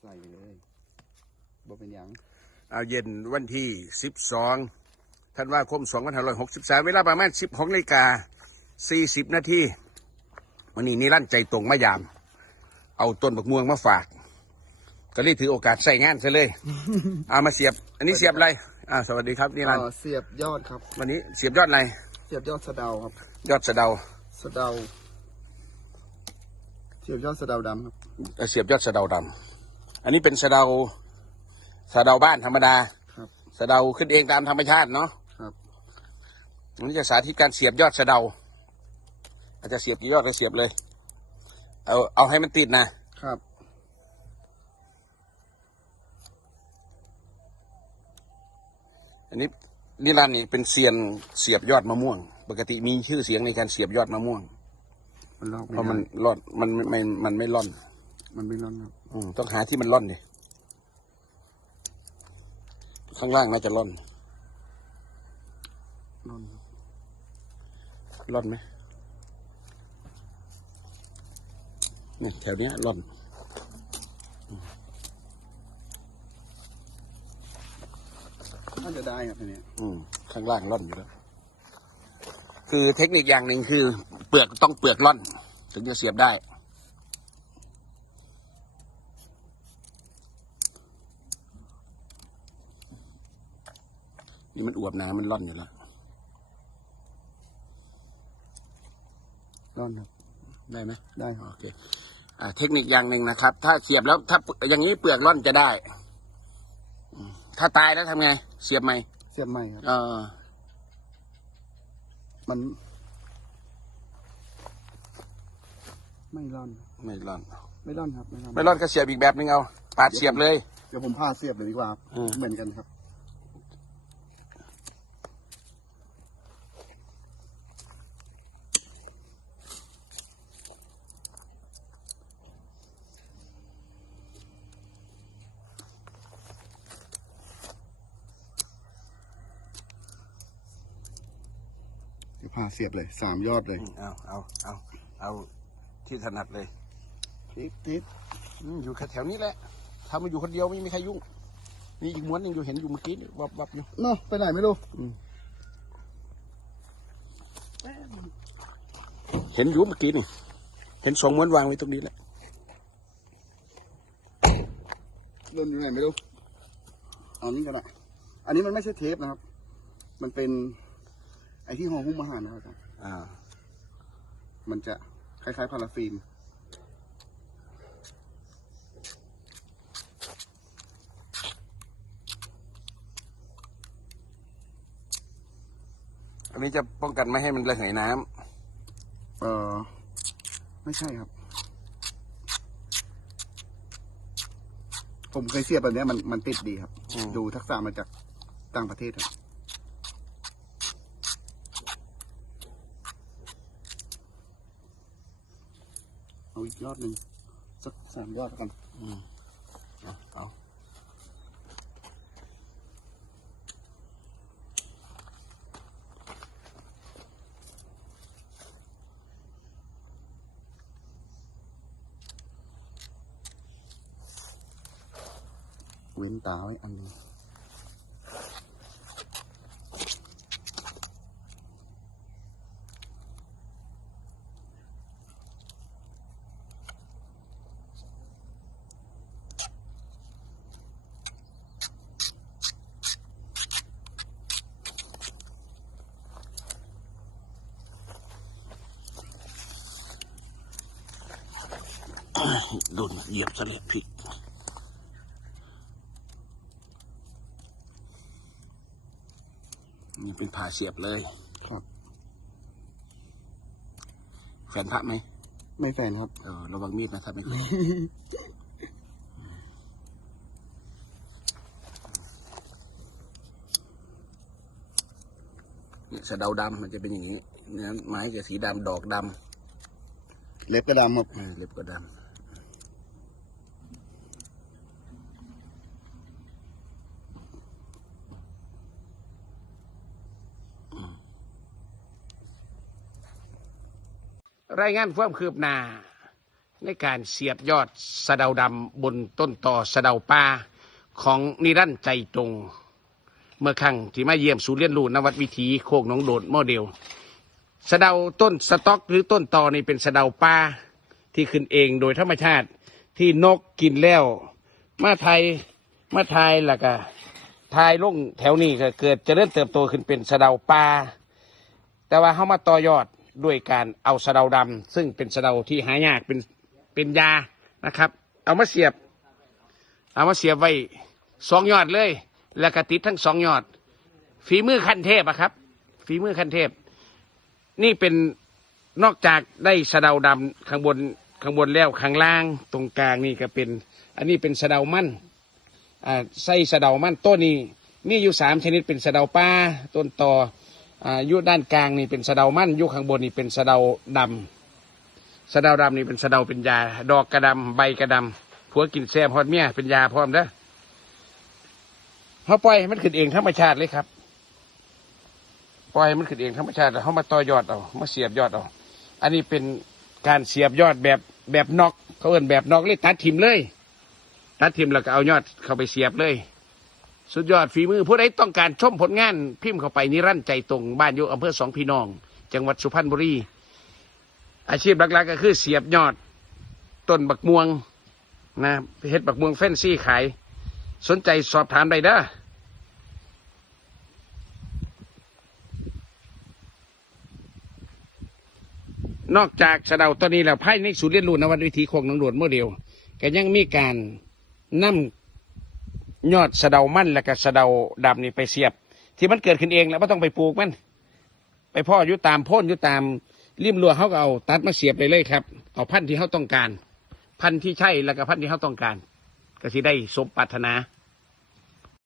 ใส่ไปเลยบ่เป็นหยังเอาเย็นวันที่ 12ธันวาคม2563 เวลาประมาณ 16นาฬิกา 40 นาทีวันนี้นิรันดร์ใจตรงมายาม เอาต้นบักม่วงมาฝาก ก็เลยถือโอกาสใส่งานซะเลย เอามาเสียบ อันนี้เสียบอะไรอ่าสวัสดีครับนิรันดร์เอ่อเสียบยอดครับ วันนี้เสียบยอดอะไรเสียบยอดสะเดาครับยอดสะเดาสะเดา เสียบยอดสะเดาดำครับ เอ่อเสียบยอดสะเดาดำ อันนี้เป็นสะเดาสะเดาบ้านธรรมดาครับสะเดาขึ้นเองตามธรรมชาติเนาะครับวันนี้จะสาธิตการเสียบยอดสะเดา อาจจะเสียบกี่ยอดก็เสียบเลย เอาเอาให้มันติดนะครับ อันนี้นิรันดร์นี่เป็นเซียนเสียบยอดมะม่วง ปกติมีชื่อเสียงในการเสียบยอดมะม่วง มันลอกเพราะมันร่อนมันไม่ไม่มันไม่ร่อน มันไม่ร้อนครับอืมต้องหาที่มันร่อนดิข้างล่างน่าจะร่อนร้อนครับร่อนไหมเนี่ยแถวเนี้ยร่อน น่าจะได้ครับอันเนี้ยอืม ข้างล่างร่อนอยู่แล้ว คือเทคนิคอย่างหนึ่งคือ เปลือกต้องเปลือกร่อน ถึงจะเสียบได้ นี่มันอวบน้ำมันร่อนอยู่แล้วร้อนครับได้ไหมได้ครับโอเค อ่า เทคนิคอย่างหนึ่งนะครับ ถ้าเสียบแล้วถ้าอย่างนี้เปลือกร่อนจะได้อืมถ้าตายแล้วทำไง เสียบไหมเสียบใหม่ครับเออมัน ไม่ร้อน ไม่ร่อน ไม่ร้อนครับ ไม่ร้อนไม่ร่อนก็เสียบอีกแบบนึงเอาปาดเสียบเลย เดี๋ยวผมพาเสียบเลยดีกว่าครับอืมเหมือนกันครับ เดี๋ยวพาเสียบเลยสามยอดเลยอืมเอาเอาเอาเอาที่ถนัดเลยติดติดอืมอยู่แค่แถวนี้แหละถ้ามาอยู่คนเดียวไม่มีใครยุ่งนี่อีกม้วนหนึงอยู่เห็นอยู่เมื่อกี้นี่วับวับอยู่เนาะไปไหนไม่รู้เห็นอยู่เมื่อกี้นี่เห็นสองม้วนวางไว้ตรงนี้แหละเดินอยู่ไหนไม่รู้เอานี้ก็ได้อันนี้มันไม่ใช่เทปนะครับ มันเป็นไอ้ที่ห่อหุ้มอาหารนะครับอาจารย์อ่า มันจะคล้ายๆพาราฟิล์มอันนี้จะป้องกันไม่ให้มันระเหยน้ำเออไม่ใช่ครับ ผมเคยเสียบแบบเนี้ยมันมันติดดีครับ อืมดูทักษะมาจากต่างประเทศครับ เอาอีกยอดหนึ่งสักสามยอดแล้วกันเอาเอาเว้นตาไว้อันหนึง โดนเหยียบซะเลยผิดนี่เป็นผ่าเสียบเลยครับ แฟนพระไหม ไม่แฟนครับ เออ ระวังมีดนะถ้าไม่แฟนเนี่ยสะเดาดำมันจะเป็นอย่างนี้เนื้อไม้จะสีดำดอกดำเล็บกระดำครับเออเล็บก็ดำ รายงานความคืบหน้าในการเสียบยอดสะเดาดำบนต้นต่อสะเดาป่าของนิรันต์ใจตรง เมื่อครั้งที่มาเยี่ยมศูนย์เรียนรู้นวัดวิถีโคกหน้องโดดโมเดลสะเดาต้นสต๊อกหรือต้นตอนี่เป็นสะเดาป่าที่ขึ้นเองโดยธรรมชาติที่นกกินแล้ว มาไทยมาไทยล้วก็ทายลงแถวนี้ก็เกิดเจะเริ่มเติบโตขึ้นเป็นสะเดาป่าแต่ว่าเขามาต่อยอด ด้วยการเอาสะเดาดำซึ่งเป็นสะเดาที่หายากเป็นเป็นยานะครับ เอามาเสียบ เอามาเสียบไว้สองยอดเลย แล้วก็ติดทั้งสองยอด ฝีมือขั้นเทพอะครับ ฝีมือขั้นเทพ นี่เป็นนอกจากได้สะเดาดำข้างบนข้างบนแล้วข้างล่างตรงกลางนี่ก็เป็น อันนี้เป็นสะเดามั่นอ่าไส้สะเดามั่นต้นนี้มีอยู่สามชนิดเป็นสะเดาป้าต้นตออ่อ ยู่ด้านกลางนี่เป็นสะเดามั่นอยู่ข้างบนนี่เป็นสะเดาดำสะเดาดำนี่เป็นสะเดาเป็นยา ดอกกระดำใบกระดำผัวกินแซ่บฮอดเมียเป็นยาพร้อมเด้อเขาปล่อยมันขึ้นเองธรรมชาติเลยครับ ปล่อยมันขึ้นเองธรรมชาติแล้วเขามาต่อยอดเอามาเสียบยอดเอาอันนี้เป็นการเสียบยอดแบบแบบนอกเขาเอินแบบนอกเลยตัดทิมเลย ตัดทิมแล้วก็เอายอดเข้าไปเสียบเลย สุดยอดฝีมือผู้ใดต้องการชมผลงาน พิมพ์เข้าไปนิรันดร์ใจตรงบ้านอยู่อำเภอสองพี่น้อง จังหวัดสุพรรณบุรี อาชีพหลักๆก็คือเสียบยอดต้นบักม่วงนะเฮ็ดบักม่วงแฟนซี่ขาย สนใจสอบถามได้เด้อนอกจากสะเดาตัวนี้แล้วภายในศูนย์เรียนรู้นวัตวิถีของนองหลวงโมเดลก็ยังมีการนำ ยอดสะเดามั่นและก็สะเดาดำนี่ไปเสียบ ที่มันเกิดขึ้นเองแล้วไม่ต้องไปปลูกมัน ไปพ่ออยู่ตามพ่นอยู่ตามริมรั้วเขาก็เอาตัดมาเสียบเลยเลยครับ เอาพันธุ์ที่เขาต้องการ พันธุ์ที่ใช่แล้วก็พันธุ์ที่เขาต้องการ ก็สิได้สมปรารถนา